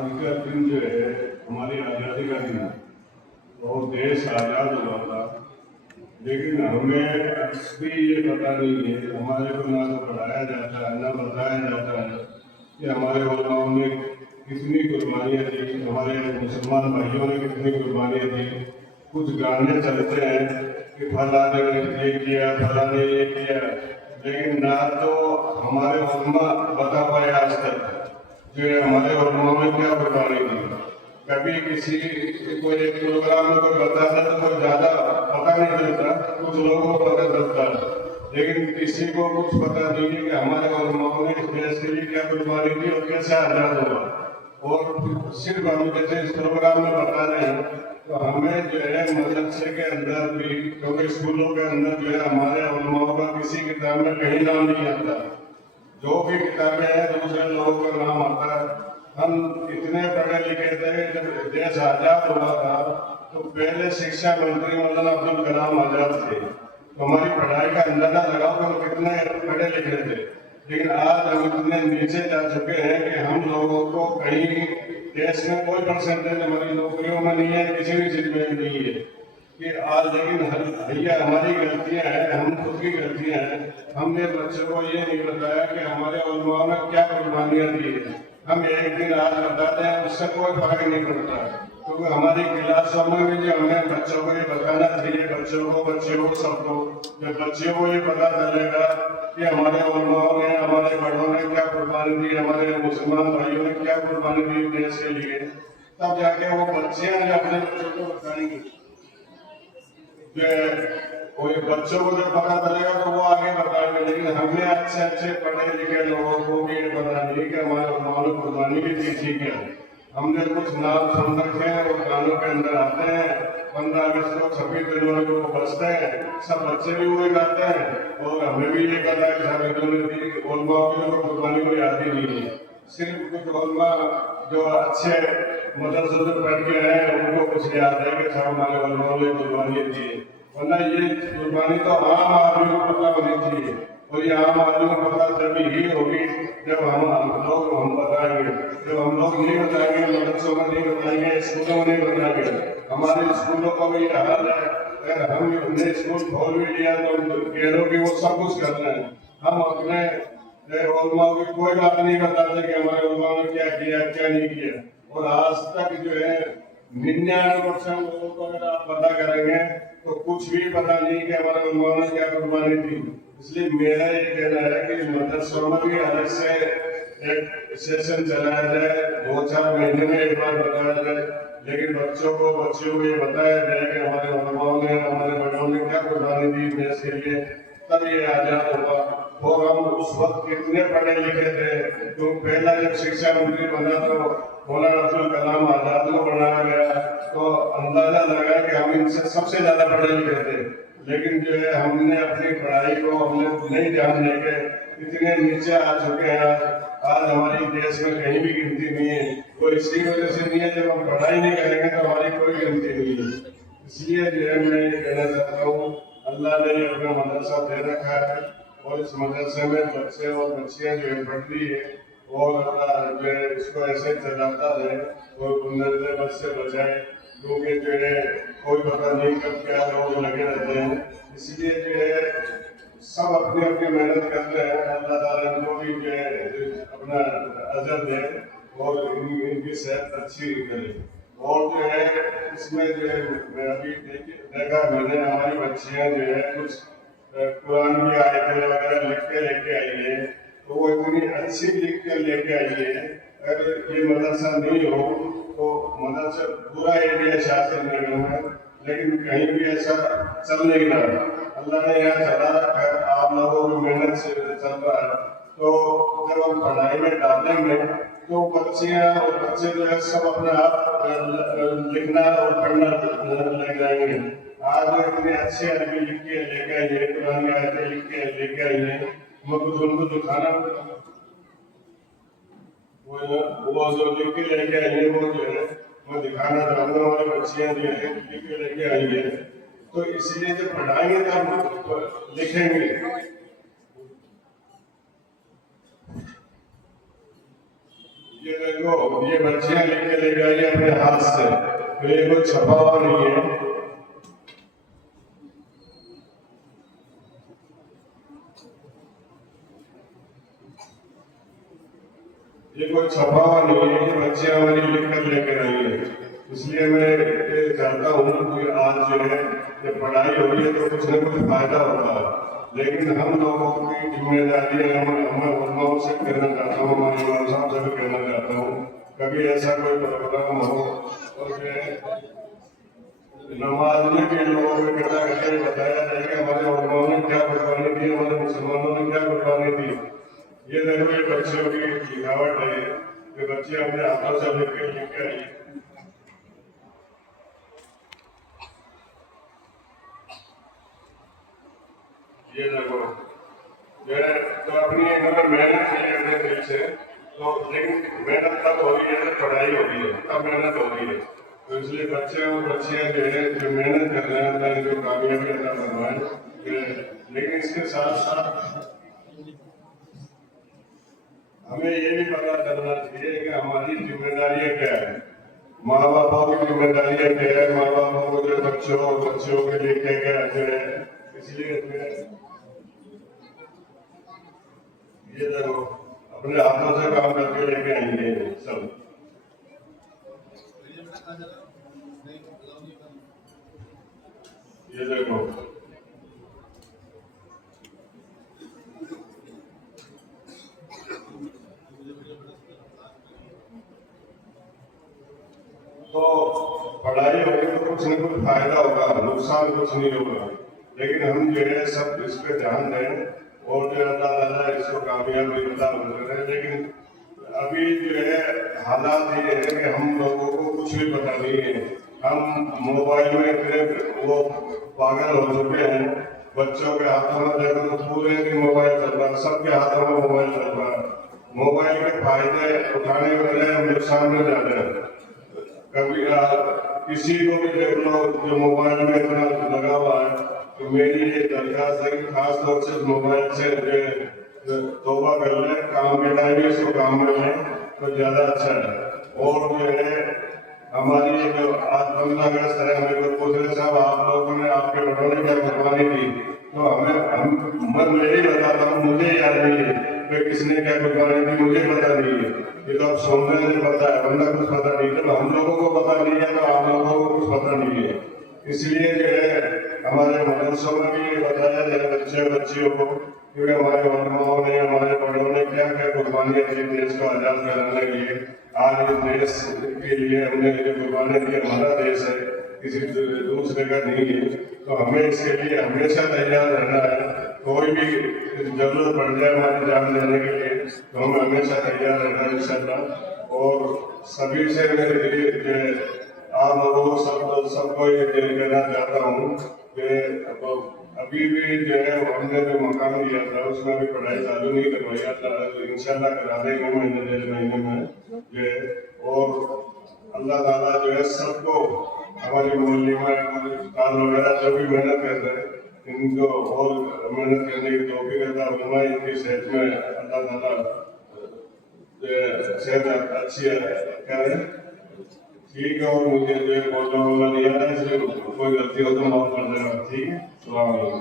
आज का दिन जो है हमारी आज़ादी का दिन है और देश आज़ाद हुआ था, लेकिन हमें अभी ये पता नहीं है, हमारे को ना तो पढ़ाया जाता है ना बताया जाता है कि हमारे उलमाओं ने कितनी कुर्बानियाँ दी, हमारे मुसलमान भाइयों ने कितनी कुर्बानियाँ दी। कुछ गाने चलते हैं कि फला ने ये किया, फला ने ये किया, लेकिन ना तो हमारे उलमा बता पाए आज तक जो है हमारे उलमा में क्या कुर्बानी दी। कभी किसी कोई एक प्रोग्राम में कोई बताता तो कोई ज्यादा पता नहीं चलता, कुछ लोगों को पता चलता है, लेकिन किसी को कुछ पता नहीं है कि हमारे उलमाओं ने इस देश के लिए क्या कुर्बानी दी और कैसे आजाद हुआ। और सिर्फ हम जैसे इस प्रोग्राम में बता रहे हैं, तो हमें जो है मदरसे के अंदर भी, क्योंकि स्कूलों के अंदर जो है हमारे उलमाओं का किसी किताब में कहीं नाम नहीं आता, जो भी किताबें हैं दूसरे लोगों का नाम आता है। हम इतने पढ़े लिखे थे, जब देश आजाद हुआ था तो पहले शिक्षा मंत्री मौलाना अब्दुल कलाम आजाद थे, तो हमारी पढ़ाई का अंदाजा लगाओ कि हम कितने पढ़े लिखे थे। लेकिन आज हम इतने नीचे जा चुके हैं कि हम लोगों को कहीं देश में कोई परसेंटेज हमारी नौकरियों में नहीं है, किसी भी चीज में नहीं है कि आज। लेकिन भैया हमारी गलतियां हैं, हम खुद की गलतियां हैं। हमने बच्चों को ये नहीं बताया कि हमारे उलमा ने क्या कुर्बानियां दी है। हम एक दिन आज बताते हैं, उससे कोई फर्क नहीं पड़ता, क्योंकि हमारी क्लासों में भी जो हमें बच्चों को ये बताना चाहिए, बच्चों को सबको, जब बच्चों को ये पता चलेगा कि हमारे उलमाओं ने, हमारे बड़ों ने क्या कुर्बानी दी, हमारे मुसलमान भाइयों ने क्या कुर्बानी दी देश के लिए, तब जाके वो बच्चे हैं जो अपने बच्चों को बताएंगे। कोई बच्चों को जब पता चलेगा तो वो आगे बताएंगे, लेकिन हमें अच्छे अच्छे पढ़े लिखे लोगों को भी ये पता नहीं कि हमारे उलमाओं ने कुर्बानी की थी। ठीक है, हमने कुछ नाम सुन रखे हैं और गानों के अंदर आते हैं, 15 अगस्त को 26 जनवरी को बजते हैं, सब बच्चे भी वही गाते हैं और हमें भी ये पता है कि साहब उलमाओं की तो कुर्बानी कोई याद ही नहीं है। सिर्फ कुछ उलमा जो अच्छे मदरसों से पढ़ के आए उनको कुछ याद है कि साहब हमारे उलमाओं ने कुर्बानी दी है, वरना ये कुर्बानी तो आम आदमी को पता होनी चाहिए। और ये आम आदमी को पता तभी ही होगी जब हम लोग बताएंगे। जब हम लोग नहीं बताएंगे, मदरसों में नहीं बताएंगे, स्कूलों में नहीं बताएंगे, हमारे स्कूलों का भी हाल है। अगर हम अपने स्कूल खोल भी लिया तो कह लो कि वो सब कुछ कर रहे हैं, हम अपने उलमाओं की कोई बात नहीं बताते कि हमारे उलमाओं ने क्या किया क्या नहीं किया। और आज तक जो है 99% लोगों को अगर आप पता करेंगे तो कुछ भी पता नहीं कि हमारे उलमाओं ने क्या कुर्बानी दी। इसलिए मेरा ये कहना है कि मदरसों में भी अलग से एक सेशन चलाया जाए, 2-4 महीने में एक बार बताया जाए, लेकिन बच्चों को ये बताया जाए कि हमारे उलमाओं ने, हमारे बड़ों ने क्या कुर्बानी दी देश के लिए, तब ये आजाद होगा। और हम उस वक्त कितने पढ़े लिखे थे, तो पहला जब शिक्षा मंत्री बना तो मौलाना अब्दुल कलाम आजाद को बनाया गया, तो अंदाजा लगा कि हम इनसे सबसे ज्यादा पढ़े लिखे थे। लेकिन जो है हमने अपनी पढ़ाई को हमने नहीं ध्यान देके इतने नीचे आ चुके हैं। आज हमारी देश में कहीं भी गिनती नहीं है, तो इसी वजह से नहीं है, जब हम पढ़ाई नहीं करेंगे तो हमारी कोई गिनती नहीं है। इसलिए जो है मैं ये कहना चाहता हूँ, अल्लाह ने अपना मदरसा दे रखा है और इस मदरसे में बच्चे और बच्चियां जो है पढ़ रही है, और अल्लाह जो है इसको ऐसे चलाता है और गुंडे बस से बचाए, क्योंकि जो है कोई पता नहीं कब क्या लोग लगे रहते हैं। इसलिए जो है सब अपनी अपनी मेहनत करते हैं, अल्लाह ताला इनको भी जो है अपना अजर दे और इनकी सेहत अच्छी करे। और जो है इसमें जो है मैं अभी देखा मैंने, हमारी बच्चियां जो है कुछ कुरान की आयतें वगैरह लिख के लेके आई है, तो वो इतनी अच्छी लिख कर लेके आई है। अगर ये मदरसा नहीं हो तो मदरसा पूरा एरिया शासन में है, लेकिन कहीं भी ऐसा चल नहीं रहा। अल्लाह ने यहाँ चला रखा है, आप लोगों की मेहनत से चल रहा है। तो जब हम पढ़ाई में डालेंगे तो बच्चियाँ और बच्चे जो है सब अपने आप लिखना और पढ़ना लग जाएंगे। आज वो इतने अच्छे अरबी लिख के लेके आई है, पुरानी आयतें लिख के लेके आई है, उनको दिखाना, वो जो लिख के लेके आई है वो जो है वो दिखाना चाहूँगा। हमारी बच्चियाँ जो है लिख के लेके आई है, तो इसलिए जब पढ़ाएंगे तब लिखेंगे। ये देखो ये बच्चियां लिख के लेके आई अपने हाथ से, तो ये कोई छपा हुआ नहीं है। ये कोई छपा हुआ नहीं है, ये बच्चियां हमारी लिख कर लेकर आई है। इसलिए मैं ये चाहता हूँ कि आज जो है जब पढ़ाई हो रही है तो कुछ न कुछ फायदा होता है, लेकिन हम लोगों की जिम्मेदारी है, मैं उलमाओं से कहना चाहता हूँ, हमारे इमाम साहब से भी कहना चाहता हूँ, कभी ऐसा कोई प्रोग्राम हो और नमाज के लोगों को इकट्ठा करके बताया जाए कि हमारे उलमाओं ने क्या कुर्बानी दी, हमारे मुसलमानों ने क्या कुर्बानी दी। ये देखो ये बच्चों की लिखावट है, ये बच्चे अपने हाथों से लिख के आई। ये देखो तो अपनी इन्होंने मेहनत की है अपने दिल से, तो लेकिन मेहनत तब हो रही है जब पढ़ाई हो रही है, तब मेहनत हो रही है। तो इसलिए बच्चे और बच्चियां जो है जो मेहनत कर रहे हैं जो कामयाबी अदा करवाएं, लेकिन इसके साथ साथ हमें ये भी पता करना चाहिए कि हमारी जिम्मेदारियां क्या है, माँ बापों की जिम्मेदारियां क्या है, माँ बापों को जो बच्चों के लिए क्या क्या जो है। इसलिए ये देखो अपने हाथों से काम करके लेके आएंगे सब। ये देखो तो पढ़ाई होगी तो कुछ न कुछ फायदा होगा, नुकसान कुछ नहीं होगा, लेकिन हम जो है सब इस पे ध्यान दें और जो अल्लाह ताला इसको कामयाबी अता करें। लेकिन अभी जो है हालात ये है कि हम लोगों को कुछ भी पता नहीं है, हम मोबाइल में इतने वो पागल हो चुके हैं, बच्चों के हाथों में देखो तो पूरे दिन मोबाइल चल रहा है, सबके हाथों में मोबाइल चल रहा है। मोबाइल के फायदे उठाने के बजाय नुकसान में ज्यादा है। कभी किसी को भी देख लो जो मोबाइल में इतना लगा हुआ है, तो मेरी ये दरखास्त है कि खास तौर से मोबाइल से तौबा कर ले, काम के टाइम इसको काम में लें तो ज्यादा अच्छा है। और जो है हमारी जो आज 15 अगस्त है, हमें को पूछ रहे साहब आप लोगों ने आपके बड़ों ने क्या कुर्बानी दी, तो मैं यही बताता हूँ, मुझे याद नहीं है किसने क्या कुर्बानी दी, मुझे पता नहीं है। ये तो आप सुनने से पता है, वरना कुछ पता नहीं है। तो हम लोगों को पता नहीं है तो आप लोगों को कुछ पता नहीं है। इसलिए जो है हमारे मदरसों में भी ये बताया जाए बच्चे बच्चियों को, क्योंकि हमारे उलमाओं ने हमारे बड़ों ने क्या क्या कुर्बानियां दी देश को आजाद कराने के लिए। आज इस देश के लिए हमने जो कुर्बानी दी, हमारा देश है, किसी दूसरे का नहीं है, तो हमें इसके लिए हमेशा तैयार रहना है। कोई भी जरूरत पड़ जाए हमारी जान देने के लिए तो हमें हमेशा तैयार रहना है इंशाअल्लाह। और सभी से मेरे जो है आप लोगों को सबको ये कहना चाहता हूँ कि अभी भी जो है हमने जो मकान लिया था उसमें भी पढ़ाई चालू नहीं करवाई, इंशाअल्लाह करा देंगे महीने डेढ़ महीने में जो है। और अल्लाह ताला जो है सबको हमारी मोहल्ले में हमारे उस्ताद वगैरह जो भी मेहनत कर रहे हैं इनको और मेहनत करने की तौफीक अता फरमाए, इनकी सेहत में अल्लाह ताला सेहत अच्छी करें। ठीक है, और मुझे जो बोलना नहीं आता इसलिए कोई गलती हो तो माफ कर देना। ठीक है, सलाम अलैकुम।